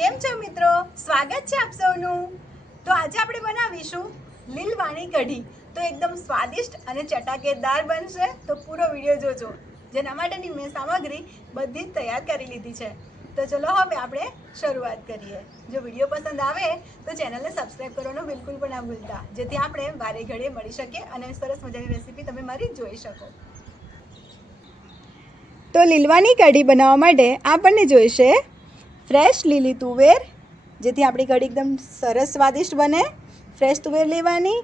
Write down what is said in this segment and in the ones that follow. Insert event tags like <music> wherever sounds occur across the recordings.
કેમ છો મિત્રો? સ્વાગત છે આપ સૌનું. તો આજે આપણે બનાવીશું લીલવાણી કઢી. તો એકદમ સ્વાદિષ્ટ અને ચટાકેદાર બનશે. તો પૂરો વીડિયો જોજો. જેના માટેની મેં સામગ્રી બધી જ તૈયાર કરી લીધી છે. તો ચલો હવે આપણે શરૂઆત કરીએ. જો વીડિયો પસંદ આવે, તો ચેનલને સબસ્ક્રાઈબ કરવાનું બિલકુલ પણ ના ભૂલતા. જેથી આપણે વારે ઘડીએ મળી શકીએ અને સરસ મજાની રેસીપી તમે મારી જોઈ શકો. તો લીલવાની કઢી બનાવવા માટે આપણને જોઈશે ફ્રેશ લીલી તુવેર, જેથી આપણી કઢી એકદમ સરસ સ્વાદિષ્ટ બને. ફ્રેશ તુવેર લેવાની,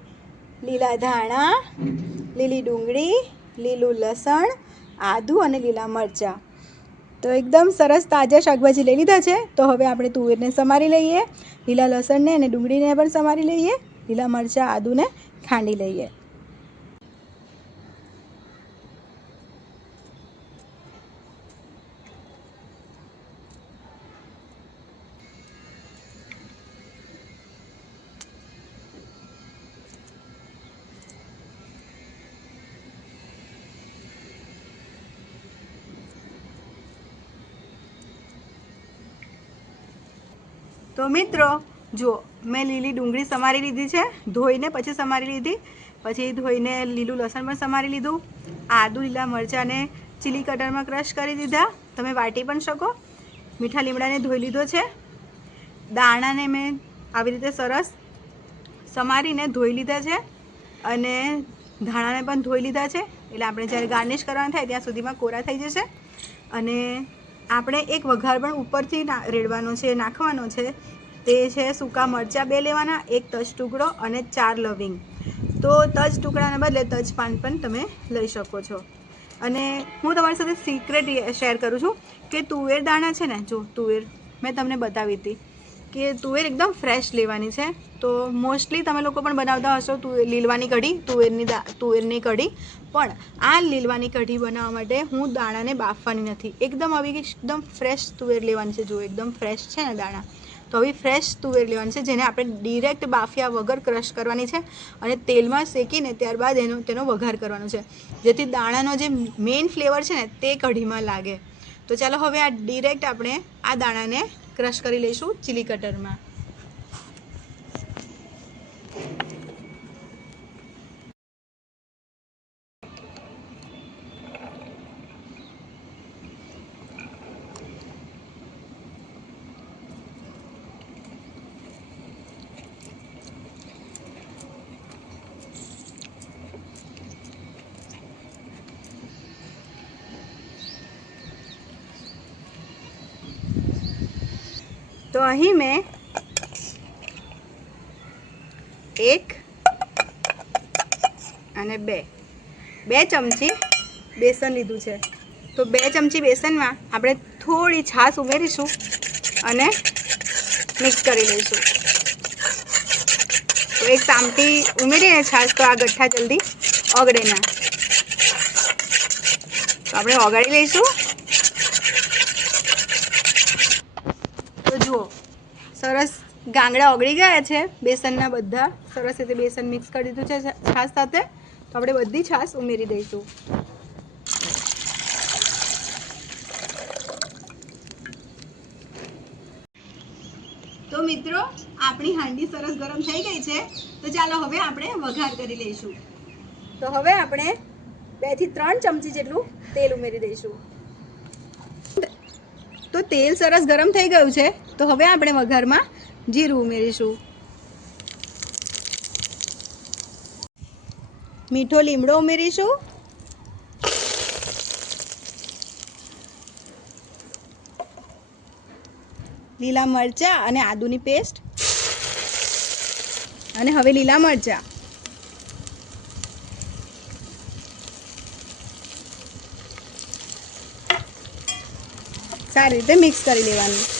લીલા ધાણા, લીલી ડુંગળી, લીલું લસણ, આદું અને લીલા મરચાં. તો એકદમ સરસ તાજા શાકભાજી લઈ લીધા છે. તો હવે આપણે તુવેરને સમારી લઈએ, લીલા લસણને અને ડુંગળીને પણ સમારી લઈએ, લીલા મરચાં, આદુને ખાંડી લઈએ. તો મિત્રો, જુઓ, મેં લીલી ડુંગળી સમારી લીધી છે, ધોઈને પછી સમારી લીધી, પછી ધોઈને લીલું લસણ પણ સમારી લીધું, આદુ, લીલા મરચાંને ચીલી કટરમાં ક્રશ કરી દીધા. તમે વાટી પણ શકો. મીઠા લીમડાને ધોઈ લીધો છે. દાણાને મેં આવી રીતે સરસ સમારીને ધોઈ લીધા છે અને ધાણાને પણ ધોઈ લીધા છે. એટલે આપણે જ્યારે ગાર્નિશ કરવાનું થાય ત્યાં સુધીમાં કોરા થઈ જશે. અને આપણે એક વઘાર પણ ઉપરથી રેડવાનો છે, નાખવાનો છે. તે છે સૂકા મરચાં બે લેવાના, એક તજ ટુકડો અને ચાર લવિંગ. તો તજ ટુકડાને બદલે તજ પાન પણ તમે લઈ શકો છો. અને હું તમારી સાથે સિક્રેટ શેર કરું છું કે તુવેર દાણા છે ને, જો તુવેર મેં તમને બતાવી હતી કે તુવેર એકદમ ફ્રેશ લેવાની છે. તો મોસ્ટલી તમે લોકો પણ બનાવતા હશો તુવેર લીલવાની કઢી, તુવેરની દા તુવેરની કઢી. પણ આ લીલવાની કઢી બનાવવા માટે હું દાણાને બાફવાની નથી. એકદમ આવી એકદમ ફ્રેશ તુવેર લેવાની છે. જો એકદમ ફ્રેશ છે ને દાણા. તો આવી ફ્રેશ તુવેર લેવાની છે, જેને આપણે ડિરેક્ટ બાફ્યા વગર ક્રશ કરવાની છે અને તેલમાં શેકીને ત્યારબાદ એનો, તેનો વઘાર કરવાનો છે. જેથી દાણાનો જે મેઇન ફ્લેવર છે ને, તે કઢીમાં લાગે. તો ચાલો હવે આ ડિરેક્ટ આપણે આ દાણાને ક્રશ કરી લઈશું ચીલી કટરમાં. તો અહીં મેં એક અને બે. બે ચમચી બેસન લીધું છે. તો બે ચમચી બેસનમાં આપણે થોડી છાશ ઉમેરીશું અને મિક્સ કરી લઈશું. તો એક સામટી ઉમેરીને છાશ તો આ ગઠ્ઠા જલ્દી ઓગળે ના. તો આપણે ઓગાળી લઈશું તો જુઓ સરસ ગાંગડા ઓગળી ગયા છે, બેસનના બધા. સરસ રીતે બેસન મિક્સ કરી દીધું છે છાશ સાથે. તો આપણે બધી છાશ ઉમેરી દઈશું. તો મિત્રો, આપણી હાંડી સરસ ગરમ થઈ ગઈ છે. તો ચાલો હવે આપણે વઘાર કરી લઈશું. તો હવે આપણે બેથી ત્રણ ચમચી જેટલું તેલ ઉમેરી દઈશું. તો તેલ સરસ ગરમ થઈ ગયું છે. તો હવે આપણે વઘારમાં જીરું ઉમેરીશું મીઠો લીમડો ઉમેરીશું લીલા મરચાં અને આદુની પેસ્ટ. અને હવે લીલા મરચાં. સારી રીતે મિક્સ કરી લેવાનું.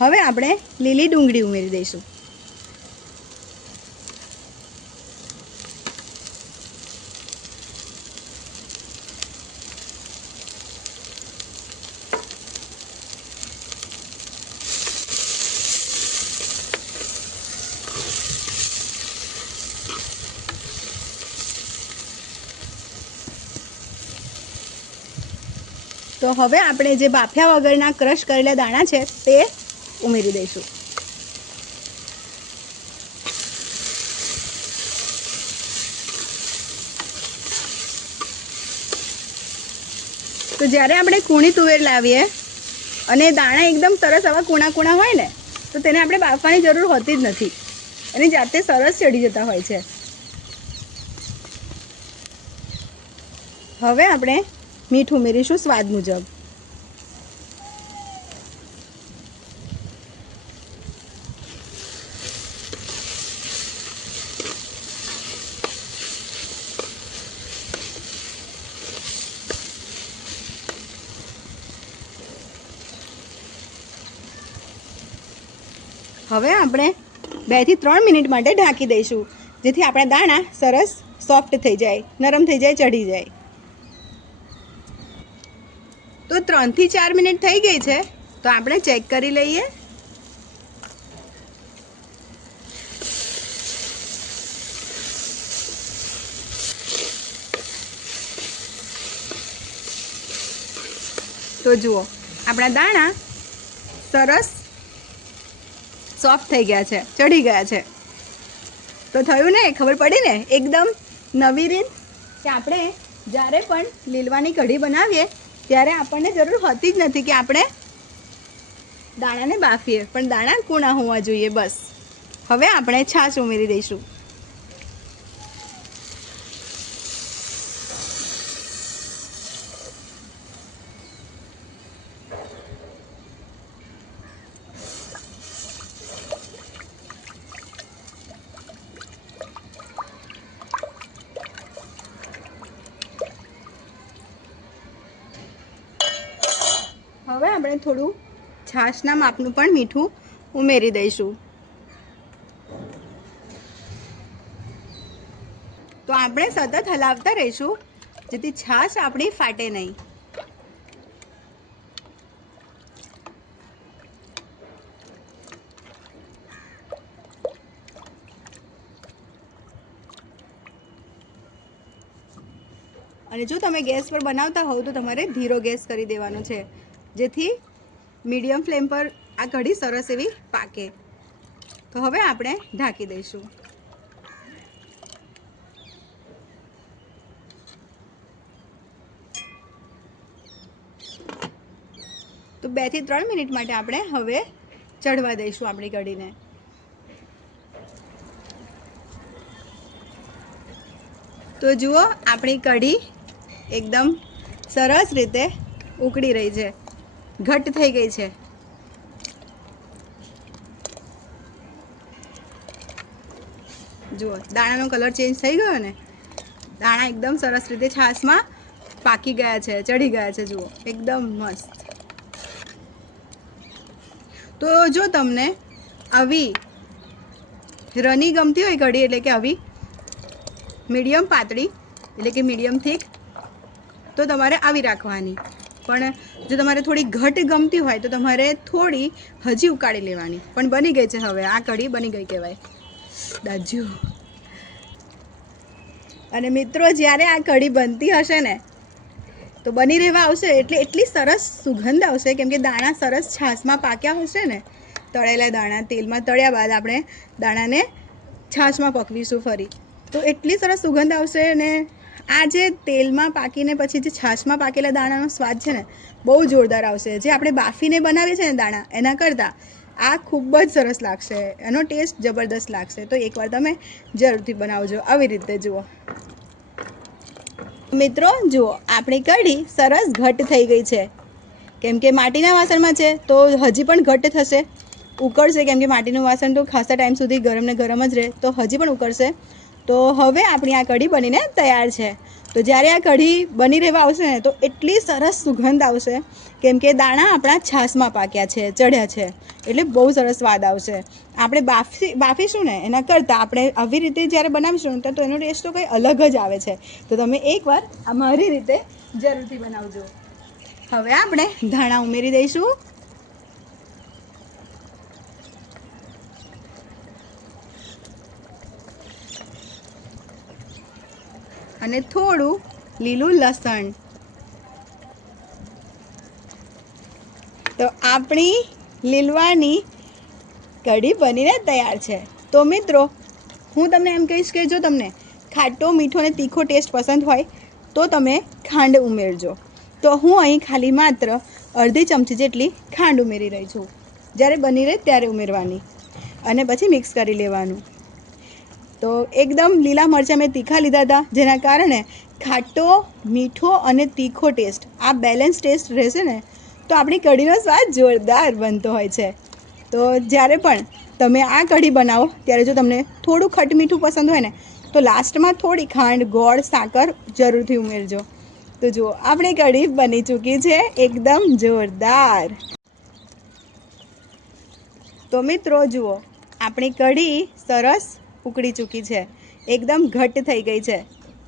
હવે આપણે લીલી ડુંગળી ઉમેરી દઈશું. તો હવે આપણે જે બાફ્યા વગરના ક્રશ કરેલા દાણા છે તે ઉમેરી દઈશું. તો જ્યારે આપણે કૂણી તુવેર લાવીએ અને દાણા એકદમ સરસ આવા કૂણા કૂણા હોય ને, તો તેને આપણે બાફવાની જરૂર હોતી જ નથી. એની જાતે સરસ ચડી જતા હોય છે. હવે આપણે મીઠ ઉમેરીશું સ્વાદ મુજબ. હવે આપણે બેથી ત્રણ મિનિટ માટે ઢાંકી દઈશું, જેથી આપણા દાણા સરસ સોફ્ટ થઈ જાય, નરમ થઈ જાય, ચઢી જાય. તો ત્રણથી ચાર મિનિટ થઈ ગઈ છે, તો આપણે ચેક કરી લઈએ. તો જુઓ, આપણા દાણા સરસ સોફ્ટ થઈ ગયા છે ચડી ગયા છે. તો થયું ને, ખબર પડી ને? એકદમ નવી રીત કે આપણે જ્યારે પણ લીલવાની કઢી બનાવીએ, ત્યારે આપણને જરૂર હોતી જ નથી કે આપણે દાણાને બાફીએ. પણ દાણા કૂણા હોવા જોઈએ, બસ. હવે આપણે છાશ ઉમેરી દઈશું. આપણે થોડું છાશના માપનું પણ મીઠું ઉમેરી દઈશું. તો આપણે સતત હલાવતા રહીશું, જેથી છાશ આપણી ફાટે નહીં. અને જો તમે ગેસ પર બનાવતા હોવ તો તમારે ધીરો ગેસ કરી દેવાનો છે. જેથી મીડિયમ ફ્લેમ પર આ કઢી સરસ એવી પાકે. તો હવે આપણે ઢાંકી દઈશું. તો બેથી ત્રણ મિનિટ માટે આપણે હવે ચઢવા દઈશું આપણી કઢીને તો જુઓ, આપણી કઢી એકદમ સરસ રીતે ઉકળી રહી છે. ઘટ થઈ ગઈ છે. જુઓ, દાણાનો કલર ચેન્જ થઈ ગયો ને? દાણા એકદમ સરસ રીતે છાશમાં પાકી ગયા છે ચડી ગયા છે, જુઓ, એકદમ મસ્ત. તો જો તમને આવી રની ગમતી હોય કઢી, એટલે કે આવી મીડિયમ પાતળી, એટલે કે મીડિયમ થીક તો તમારે આવી રાખવાની. પણ જો તમારે થોડી ઘટ ગમતી હોય તો તમારે થોડી હજી ઉકાળી લેવાની. પણ બની ગઈ છે હવે. આ કઢી બની ગઈ કહેવાય. દાજુ. અને મિત્રો, જ્યારે આ કઢી બનતી હશે ને, તો બની રહેવા આવશે એટલે એટલી સરસ સુગંધ આવશે. કેમ કે દાણા સરસ છાશમાં પાક્યા હશે ને, તળેલા દાણા, તેલમાં તળ્યા બાદ આપણે દાણાને છાશમાં પકવીશું ફરી. તો એટલી સરસ સુગંધ આવશે ને આ જે તેલમાં પાકીને પછી જે છાશમાં પાકેલા દાણાનો સ્વાદ છે ને, બહુ જોરદાર આવશે. જે આપણે બાફીને બનાવીએ છીએ ને દાણા, એના કરતાં આ ખૂબ જ સરસ લાગશે. એનો ટેસ્ટ જબરદસ્ત લાગશે. તો એકવાર તમે જરૂરથી બનાવજો. આવી રીતે જુઓ. મિત્રો, જુઓ, આપણી કઢી સરસ ઘટ થઈ ગઈ છે. કેમ કે માટીના વાસણમાં છે, તો હજી પણ ઘટ થશે. ઉકળશે, કેમ કે માટીનું વાસણ તો ખાસા ટાઈમ સુધી ગરમ ને ગરમ જ રહે, તો હજી પણ ઉકળશે. તો હવે આપણી આ કઢી બનીને તૈયાર છે. તો જ્યારે આ કઢી બની રહેવા આવશે ને, તો એટલી સરસ સુગંધ આવશે કેમ કે દાણા આપણા છાશમાં પાક્યા છે, ચઢ્યા છે. એટલે બહુ સરસ સ્વાદ આવશે. આપણે બાફી, બાફીશું ને, એના કરતાં આપણે આવી રીતે જ્યારે બનાવીશું ને, તો એનો ટેસ્ટ તો કંઈ અલગ જ આવે છે. તો તમે એકવાર આ મારી રીતે જરૂરથી બનાવજો. હવે આપણે ધાણા ઉમેરી દઈશું. અને થોડું લીલું લસણ. તો આપણી લીલવાની કઢી બનીને તૈયાર છે. તો મિત્રો, હું તમને એમ કહીશ કે જો તમને ખાટો, મીઠો અને તીખો ટેસ્ટ પસંદ હોય, તો તમે ખાંડ ઉમેરજો. તો હું અહીં ખાલી માત્ર અડધી ચમચી જેટલી ખાંડ ઉમેરી રહી છું. જ્યારે બની રહે ત્યારે ઉમેરવાની અને પછી મિક્સ કરી લેવાનું. તો એકદમ લીલા મરચાં મેં તીખા લીધા હતા, જેના કારણે ખાટો, મીઠો અને તીખો ટેસ્ટ, આ બેલેન્સ ટેસ્ટ રહેશે ને, તો આપણી કઢીનો સ્વાદ જોરદાર બનતો હોય છે. તો જ્યારે પણ તમે આ કઢી બનાવો, ત્યારે જો તમને થોડું ખટ મીઠું પસંદ હોય ને, તો લાસ્ટમાં થોડી ખાંડ, ગોળ, સાકર જરૂરથી ઉમેરજો. તો જુઓ, આપણી કઢી બની ચૂકી છે એકદમ જોરદાર. તો મિત્રો જુઓ, આપણી કઢી સરસ ઉકળી ચૂકી છે. એકદમ ઘટ્ટ થઈ ગઈ છે.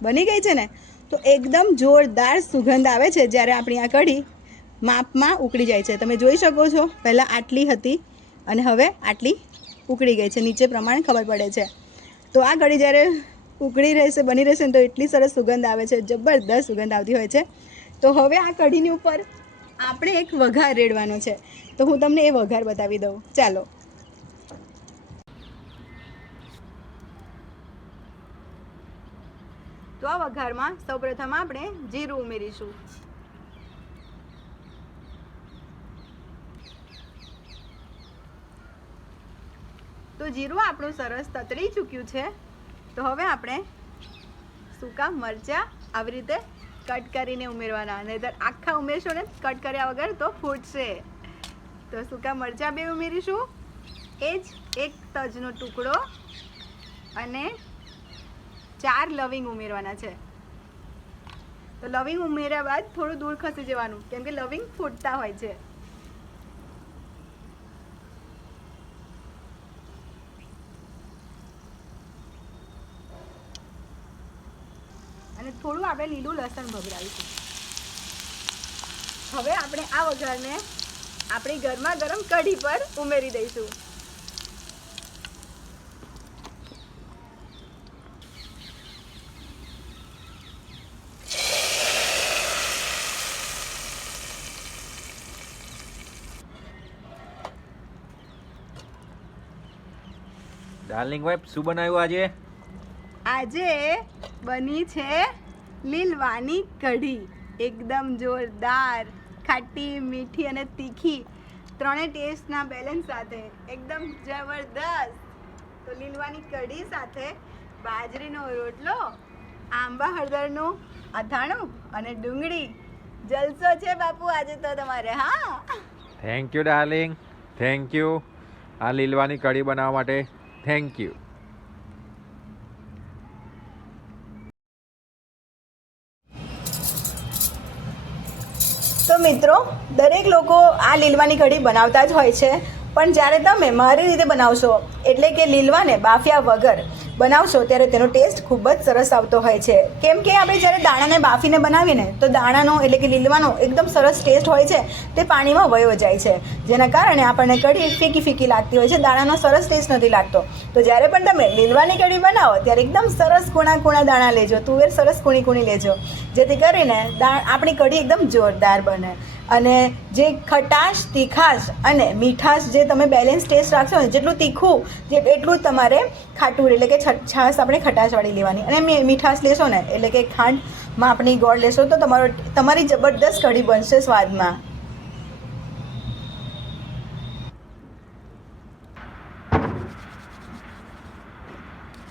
બની ગઈ છે ને? તો એકદમ જોરદાર સુગંધ આવે છે જ્યારે આપણી આ કઢી માપમાં ઉકળી જાય છે. તમે જોઈ શકો છો, પહેલાં આટલી હતી અને હવે આટલી ઉકળી ગઈ છે. નીચે પ્રમાણે ખબર પડે છે. તો આ કઢી જ્યારે ઉકળી રહેશે, બની રહેશે ને તો એટલી સરસ સુગંધ આવે છે. જબરદસ્ત સુગંધ આવતી હોય છે. તો હવે આ કઢીની ઉપર આપણે એક વઘાર રેડવાનો છે. તો હું તમને એ વઘાર બતાવી દઉં. ચાલો તો આ વઘારમાં સૌપ્રથમ આપણે જીરું ઉમેરીશું. તો જીરું આપણું સરસ તતળી ચૂક્યું છે. તો હવે આપણે સૂકા મરચાં આવી રીતે કટ કરીને ઉમેરવાના. નહીતર આખા ઉમેરશો ને કટ કર્યા વગર તો ફૂટશે. તો સૂકા મરચાં બે ઉમેરીશું. એ જ એક તજનો ટુકડો અને ચાર લવિંગ ઉમેરવાના છે. તો લવિંગ ઉમેર્યા બાદ થોડું દૂર ખસી જવાનું, કેમ કે લવિંગ ફૂટતા હોય છે. અને થોડું આપણે લીલું લસણ ભભરાવીશું હવે આપણે આ વઘારને આપણી ગરમા ગરમ કઢી પર ઉમેરી દઈશું. ડાર્લિંગ વાઇફ શું બનાવ્યું આજે? આજે બની છે લીલવાની કઢી. એકદમ જોરદાર ખાટી મીઠી અને તીખી. ત્રણેય ટેસ્ટના બેલેન્સ સાથે. એકદમ જબરદસ્ત. તો લીલવાની કઢી સાથે બાજરીનો રોટલો આંબા હળદરનું અથાણું અને ડુંગળી. જલસો છે બાપુ આજે તો તમારે હા? Thank you darling thank you આ લીલવાની કઢી બનાવવા માટે થેન્ક યુ તો મિત્રો, દરેક લોકો આ લીલવાની કઢી બનાવતા જ હોય છે. પણ જ્યારે તમે મારી રીતે બનાવશો, એટલે કે લીલવાને બાફ્યા વગર બનાવશો ત્યારે તેનો ટેસ્ટ ખૂબ જ સરસ આવતો હોય છે. કેમ કે આપણે જ્યારે દાણાને બાફીને બનાવીએ ને તો દાણાનો એટલે કે લીલવાનો એકદમ સરસ ટેસ્ટ હોય છે, તે પાણીમાં વયો જાય છે. જેના કારણે આપણને કઢી ફીકી ફીકી લાગતી હોય છે. દાણાનો સરસ ટેસ્ટ નથી લાગતો. તો જ્યારે પણ તમે લીલવાની કઢી બનાવો, ત્યારે એકદમ સરસ કૂણા કૂણા દાણા લેજો. તુવેર સરસ કૂણી કૂણી લેજો. જેથી કરીને આપણી કઢી એકદમ જોરદાર બને. અને જે ખટાશ, તીખાશ અને મીઠાશ જે તમે બેલેન્સ ટેસ્ટ રાખશો ને, જેટલું તીખું, જે એટલું તમારે ખાટું એટલે કે છાશ આપણે ખટાશવાળી લેવાની. અને મીઠાશ લેશો ને, એટલે કે ખાંડમાં આપણી ગોળ લેશો, તો તમારો તમારી જબરદસ્ત કઢી બનશે સ્વાદમાં.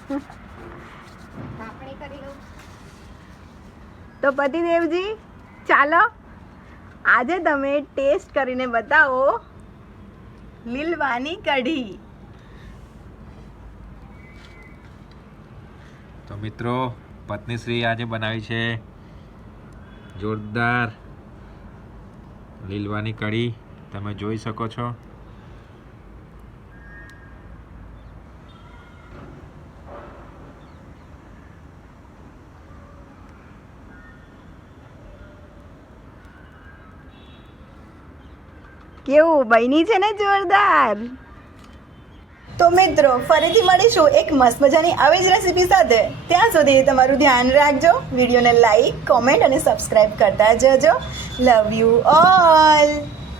<laughs> તો પતિદેવજી, ચાલો. આજે તમે ટેસ્ટ કરીને બતાવો લીલવાની કઢી. તો મિત્રો પત્નીશ્રી આજે બનાવી છે જોરદાર લીલવાની કઢી. તમે જોઈ શકો છો. કેવું? બની છે ને જોરદાર. તો મિત્રો, ફરીથી મળીશું એક મસ્ત મજાની આવી જ રેસીપી સાથે. ત્યાં સુધી તમારું ધ્યાન રાખજો, વિડીયોને લાઈક કોમેન્ટ અને સબસ્ક્રાઈબ કરતા જજો. Love you all